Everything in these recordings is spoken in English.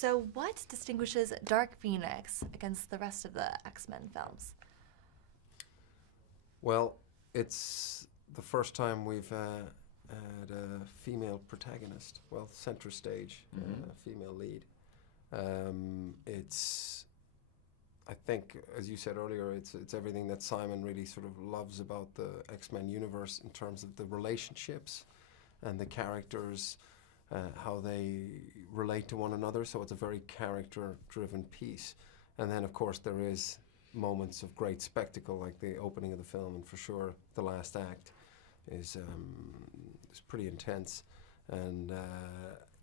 So what distinguishes Dark Phoenix against the rest of the X-Men films? Well, it's the first time we've had a female protagonist. Well, center stage, female lead. It's, I think, as you said earlier, it's everything that Simon really sort of loves about the X-Men universe in terms of the relationships and the characters, how they relate to one another. So it's a very character-driven piece. And then, of course, there is moments of great spectacle, like the opening of the film, and for sure the last act is pretty intense. And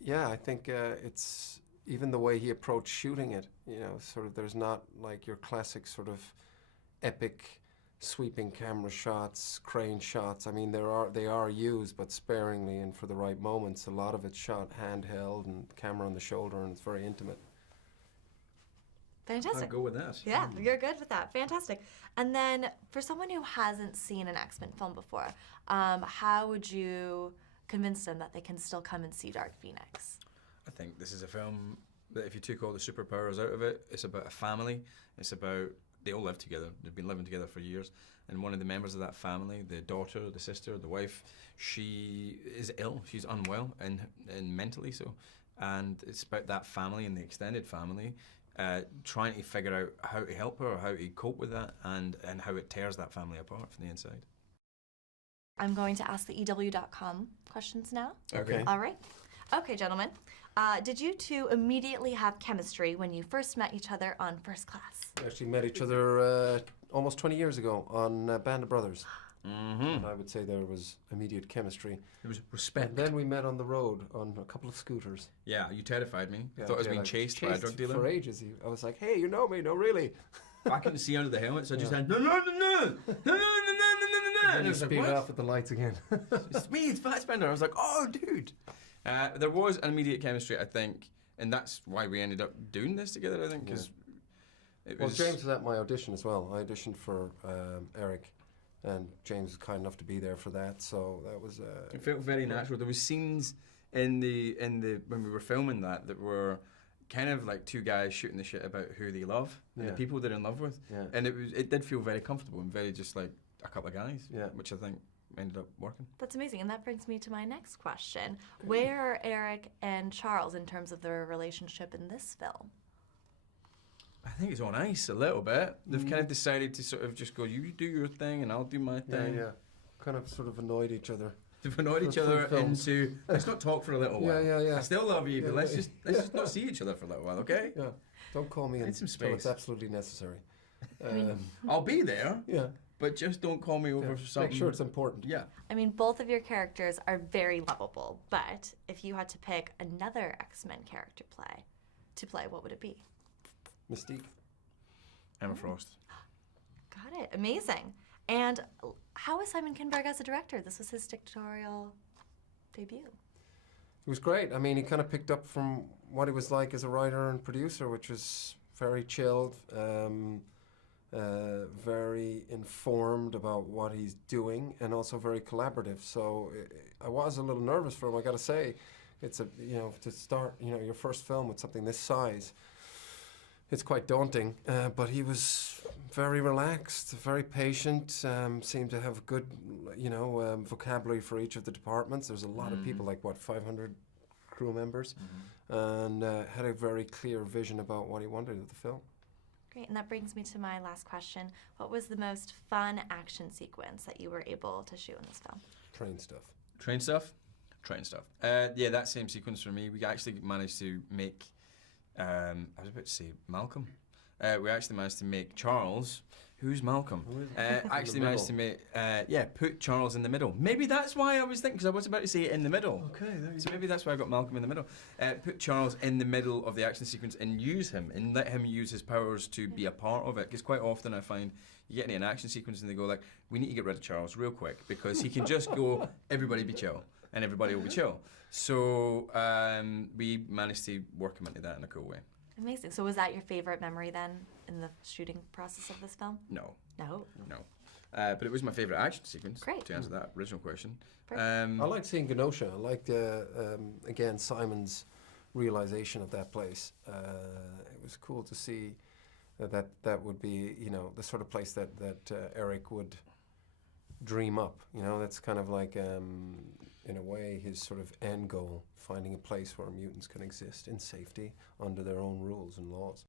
yeah, I think it's even the way he approached shooting it, you know, sort of there's not like your classic sort of epic sweeping camera shots, crane shots. I mean, they are used, but sparingly and for the right moments. A lot of it's shot handheld and camera on the shoulder, and it's very intimate. Fantastic. I'd go with that. Yeah, you're good with that. Fantastic. And then for someone who hasn't seen an X-Men film before, how would you convince them that they can still come and see Dark Phoenix? I think this is a film that if you took all the superpowers out of it, it's about a family. It's about, they all live together. They've been living together for years. And one of the members of that family, the daughter, the sister, the wife, she is ill. She's unwell and mentally so. And it's about that family and the extended family trying to figure out how to help her or how to cope with that and how it tears that family apart from the inside. I'm going to ask the EW.com questions now. Okay. All right. Okay, gentlemen. Did you two immediately have chemistry when you first met each other on First Class? We actually met each other almost 20 years ago on Band of Brothers. And I would say there was immediate chemistry. It was respect. And then we met on the road on a couple of scooters. Yeah, you terrified me. Yeah, I thought I was yeah, being like, chased by a drug dealer. For ages. I was like, hey, you know me? No, really. I couldn't see under the helmet, so I just said, no, no, no, no, no, no, no, no, no, no. And I you was like, speed what? off at the lights again. It's me, it's Fassbender. I was like, oh, dude. There was an immediate chemistry, I think, and that's why we ended up doing this together, I think, because it was... Well, James was at my audition as well. I auditioned for Eric, and James was kind enough to be there for that, so that was... it felt very natural. There was scenes in the when we were filming that were kind of like two guys shooting the shit about who they love and the people they're in love with, and it did feel very comfortable and very just like a couple of guys, which I think ended up working. That's amazing, and that brings me to my next question. Where are Eric and Charles in terms of their relationship in this film? I think it's on ice a little bit. They've kind of decided to sort of just go, you do your thing and I'll do my thing. Yeah. Kind of sort of annoyed each other. They've annoyed each other into, let's not talk for a little while. Yeah. I still love you, but let's just not see each other for a little while, okay? Yeah. Don't call me Need until some space. it's absolutely necessary. I'll be there, Yeah. but just don't call me over for something. Make sure it's important. Yeah. I mean, both of your characters are very lovable, but if you had to pick another X-Men character to play, what would it be? Mystique. Emma Frost. Got it. Amazing. And how was Simon Kinberg as a director? This was his directorial debut. It was great. I mean, he kind of picked up from what he was like as a writer and producer, which was very chilled, very informed about what he's doing, and also very collaborative. So I was a little nervous for him, I got to say. It's to start, your first film with something this size, it's quite daunting. But he was very relaxed, very patient, seemed to have good, vocabulary for each of the departments. There's a lot of people, like, 500 crew members, and had a very clear vision about what he wanted of the film. Great, and that brings me to my last question. What was the most fun action sequence that you were able to shoot in this film? Train stuff. Train stuff? Train stuff. Yeah, that same sequence for me. We actually managed to make, I was about to say Malcolm. We actually managed to make Charles, who's Malcolm? Actually managed to make, put Charles in the middle. Maybe that's why I was thinking, because I was about to say it in the middle. Okay, there you So go. maybe that's why I got Malcolm in the middle. Put Charles in the middle of the action sequence and use him, and let him use his powers to be a part of it. Because quite often I find you get into an action sequence and they go like, we need to get rid of Charles real quick, because he can just go, everybody be chill, and everybody will be chill. So we managed to work him into that in a cool way. Amazing. So was that your favorite memory then in the shooting process of this film? No. No. But it was my favourite action sequence, Great. to answer that original question. Perfect. I liked seeing Genosha. I liked, again, Simon's realization of that place. It was cool to see that would be, you know, the sort of place that Eric would dream up. You know, that's kind of like, in a way, his sort of end goal, finding a place where mutants can exist in safety under their own rules and laws.